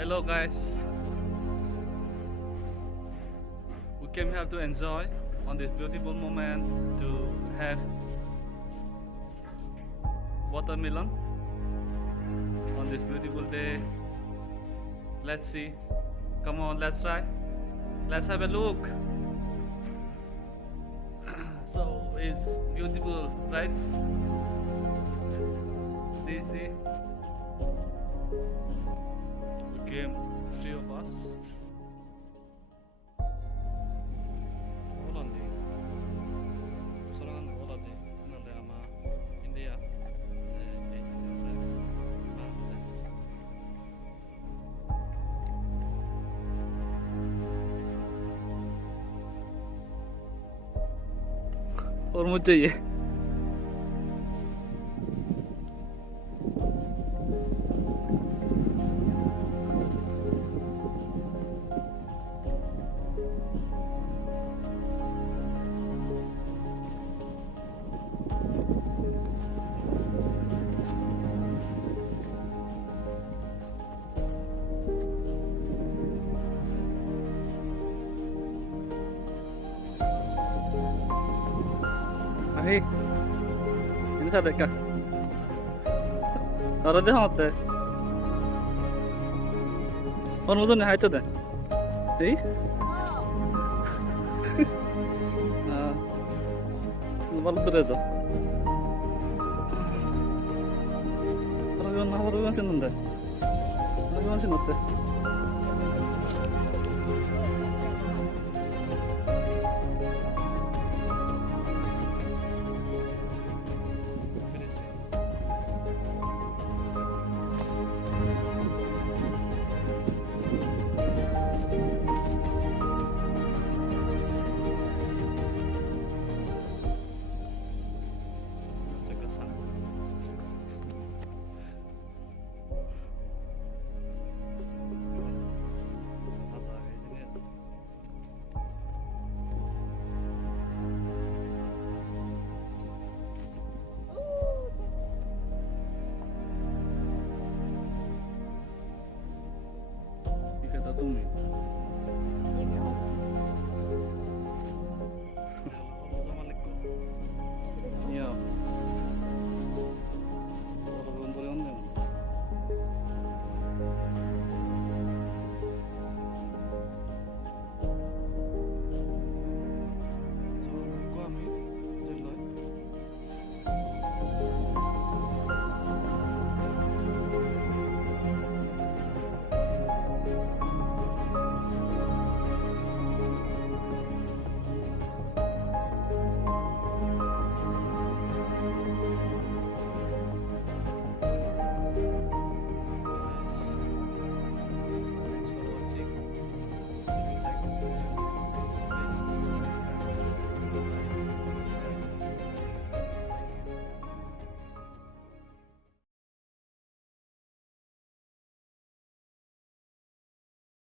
Hello guys, we came here to enjoy on this beautiful moment to have watermelon on this beautiful day. Let's see, come on, let's try, let's have a look. So it's beautiful, right? See, we came, three of us. Holland, 사랑하는 Holland, 근데 아마 인디아, और मुझे चाहिए Ahi, ini sadar kah? Ada deh hati. Orang muda nih hai tuh deh. Eh? Ah, malu berasa. Orang sih nanti. Orang sih nanti.